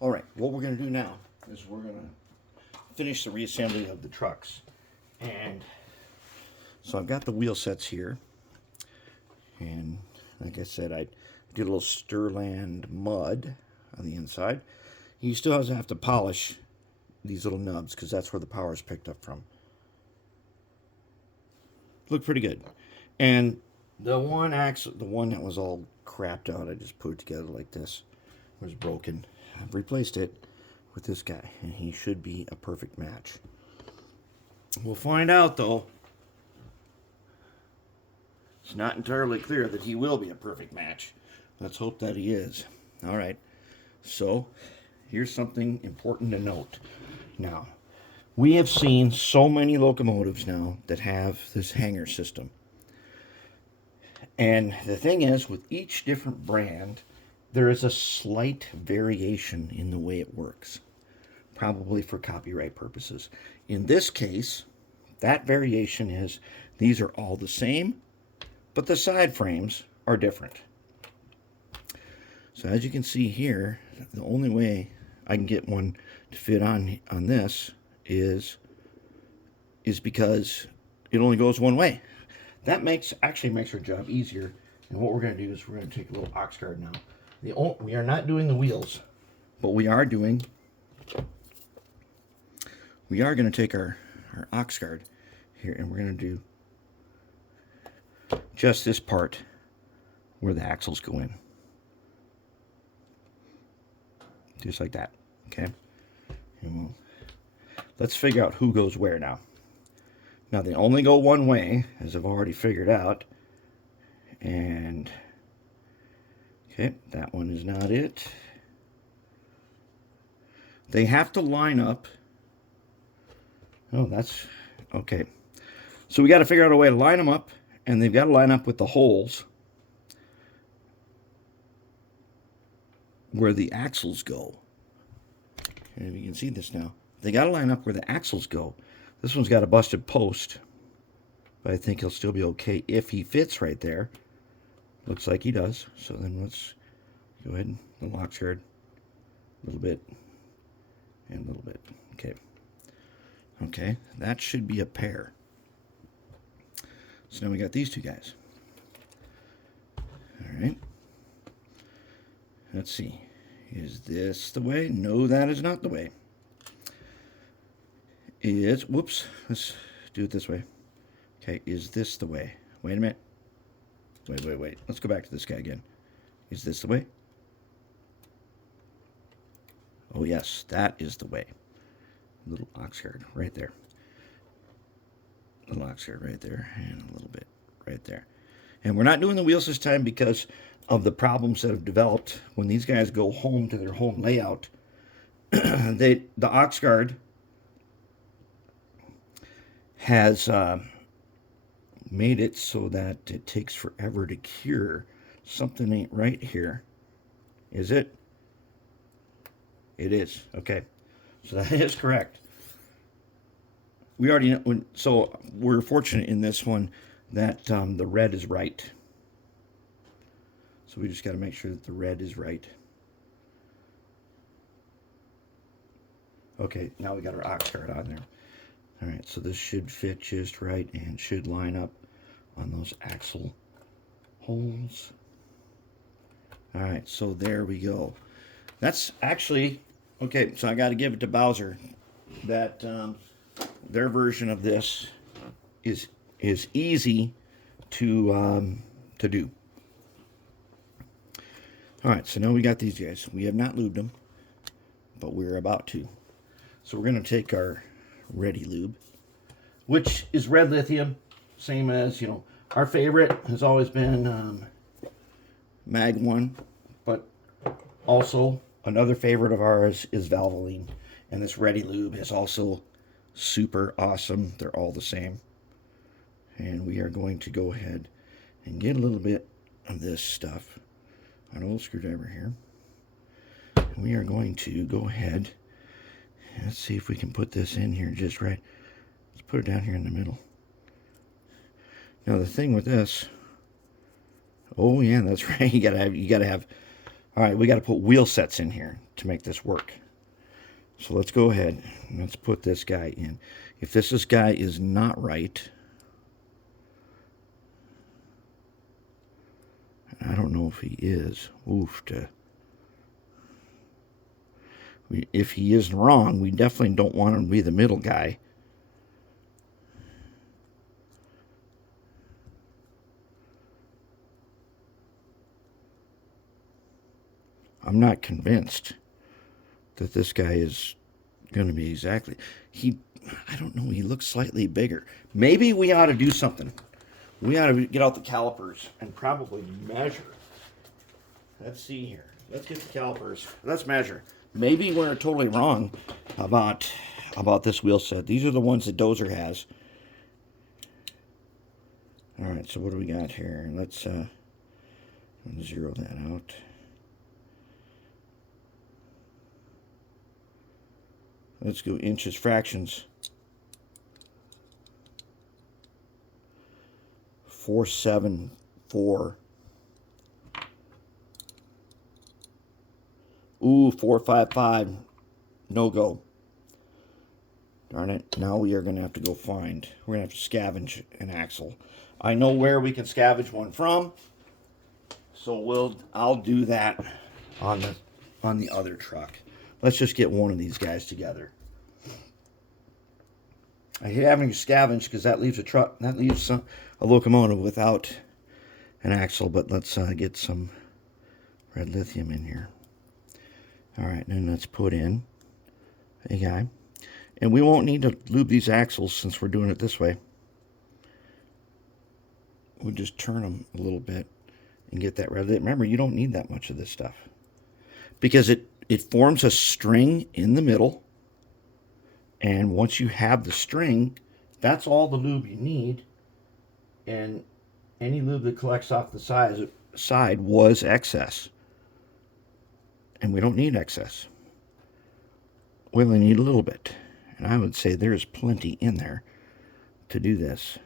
All right, what we're going to do now is we're going to finish the reassembly of the trucks. And so I've got the wheel sets here. And like I said, I did a little Stirland mud on the inside. You still have to polish these little nubs because that's where the power is picked up from. Look pretty good. And the one axle, the one that was all crapped out, I just put it together like this, was broken. I've replaced it with this guy, and he should be a perfect match. We'll find out, though. It's not entirely clear that he will be a perfect match. Let's hope that he is. All right. So, here's something important to note. Now, we have seen so many locomotives now that have this hanger system. And the thing is, with each different brand, there is a slight variation in the way it works, probably for copyright purposes. In this case, that variation is these are all the same, but the side frames are different. So as you can see here, the only way I can get one to fit on this is because it only goes one way. That actually makes our job easier. And what we're going to do is we're going to take a little ox guard now. We are not doing the wheels, but we are going to take our ox guard here, and we're going to do just this part where the axles go in. Just like that, okay? And let's figure out who goes where now. Now, they only go one way, as I've already figured out. And, okay, that one is not it. They have to line up. Oh, that's, okay. So we got to figure out a way to line them up, and they've got to line up with the holes where the axles go. And you can see this now. They got to line up where the axles go. This one's got a busted post, but I think he'll still be okay if he fits right there. Looks like he does. So then let's go ahead and the lock guard a little bit and a little bit. Okay. Okay, that should be a pair. So now we got these two guys. All right. Let's see. Is this the way? No, that is not the way. Whoops, let's do it this way. Okay, is this the way? Wait a minute. Wait. Let's go back to this guy again. Is this the way? Oh, yes, that is the way. Little ox guard right there. Little ox guard right there, and a little bit right there. And we're not doing the wheels this time because of the problems that have developed. When these guys go home to their home layout, the ox guard has made it so that it takes forever to cure. Something ain't right here. Is it? It is. Okay. So that is correct. We already know, so we're fortunate in this one that the red is right. So we just got to make sure that the red is right. Okay, now we got our ox guard on there. All right, so this should fit just right and should line up on those axle holes. All right, so there we go. That's actually, okay, so I got to give it to Bowser that their version of this is easy to do. All right, so now we got these guys. We have not lubed them, but we're about to. So we're going to take our Ready Lube, which is red lithium, same as, our favorite has always been Mag 1, but also another favorite of ours is Valvoline, and this Ready Lube is also super awesome. They're all the same. And we are going to go ahead and get a little bit of this stuff, an old screwdriver here. And we are going to go ahead. Let's see if we can put this in here just right. Let's put it down here in the middle. Now the thing with this, oh yeah, that's right. You gotta have All right, we got to put wheel sets in here to make this work. So let's go ahead and let's put this guy in. If this guy is not right, I don't know if he is. If he is wrong, we definitely don't want him to be the middle guy. I'm not convinced that this guy is going to be exactly. I don't know, he looks slightly bigger. Maybe we ought to do something. We ought to get out the calipers and probably measure. Let's see here. Let's get the calipers. Let's measure. Maybe we're totally wrong about this wheel set. These are the ones that Dozer has. All right, so what do we got here? Let's zero that out. Let's go inches, fractions. 474. Ooh, 455. No go. Darn it. Now we are going to have to go find. We're going to have to scavenge an axle. I know where we can scavenge one from. So I'll do that on the other truck. Let's just get one of these guys together. I hate having to scavenge because that leaves a locomotive without an axle. But let's get some red lithium in here. All right, then let's put in a guy. And we won't need to lube these axles since we're doing it this way. We'll just turn them a little bit and get that red lithium. Remember, you don't need that much of this stuff because it forms a string in the middle. And once you have the string, that's all the lube you need. And any lube that collects off the side was excess. And we don't need excess. We only need a little bit. And I would say there's plenty in there to do this.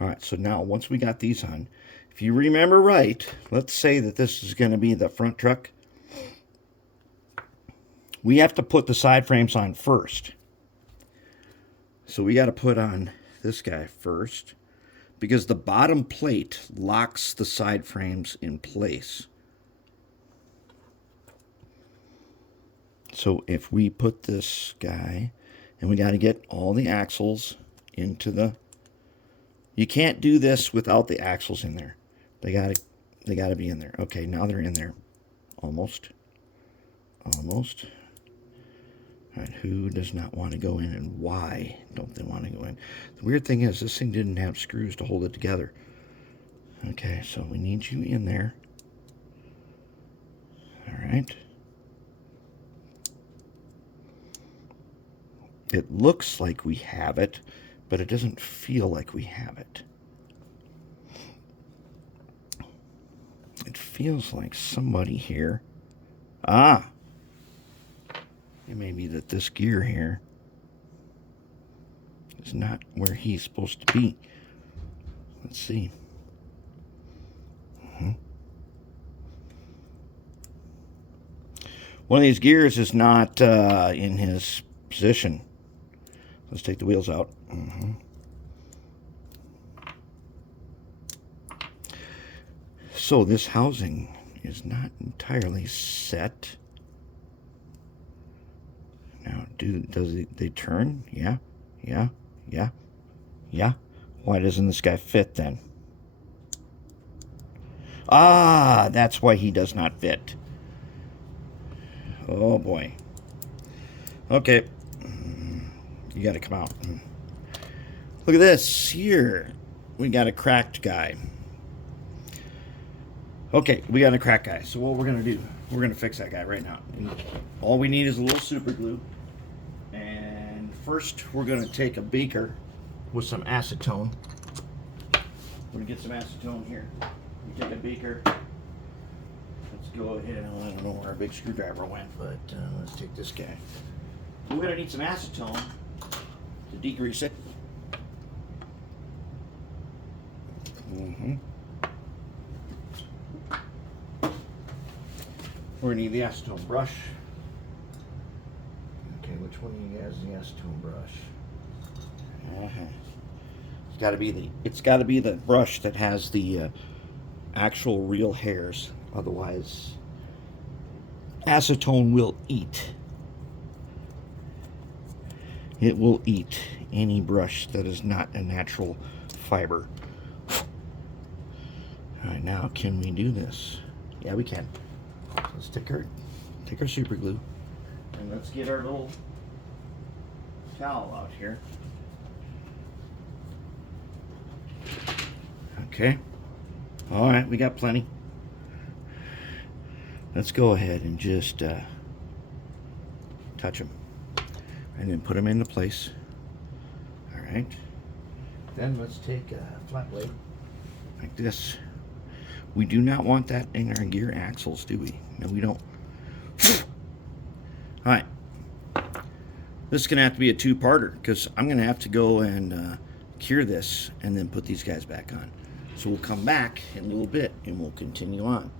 All right, so now once we got these on, if you remember right, let's say that this is going to be the front truck. We have to put the side frames on first. So we got to put on this guy first because the bottom plate locks the side frames in place. So if we put this guy, and we got to get all the axles into the... You can't do this without the axles in there. They got to be in there. Okay, now they're in there. Almost. Almost. All right, who does not want to go in and why don't they want to go in? The weird thing is this thing didn't have screws to hold it together. Okay, so we need you in there. All right. It looks like we have it, but it doesn't feel like we have it. It feels like somebody here. Ah! It may be that this gear here is not where he's supposed to be. Let's see. One of these gears is not in his position. Let's take the wheels out. So this housing is not entirely set. Now, does they turn? Yeah. Why doesn't this guy fit then? Ah, that's why he does not fit. Oh boy. Okay. You got to come out. Look at this here. We got a cracked guy. Okay, we got a cracked guy. So what we're going to do, we're going to fix that guy right now. And all we need is a little super glue. And first, we're going to take a beaker with some acetone. We're going to get some acetone here. We take a beaker. Let's go ahead. I don't know where our big screwdriver went, but let's take this guy. We're going to need some acetone to degrease it. We're going to need the acetone brush. Okay, which one of you guys is the acetone brush? It's got to be the brush that has the actual real hairs. Otherwise, acetone will eat. It will eat any brush that is not a natural fiber. All right, now can we do this? Yeah, we can. Let's take our super glue and let's get our little towel out here. Okay. All right, we got plenty. Let's go ahead and just touch them and then put them into place. All right. Then let's take a flat blade like this. We do not want that in our gear axles, do we? No, we don't. All right. This is going to have to be a two-parter because I'm going to have to go and cure this and then put these guys back on. So we'll come back in a little bit and we'll continue on.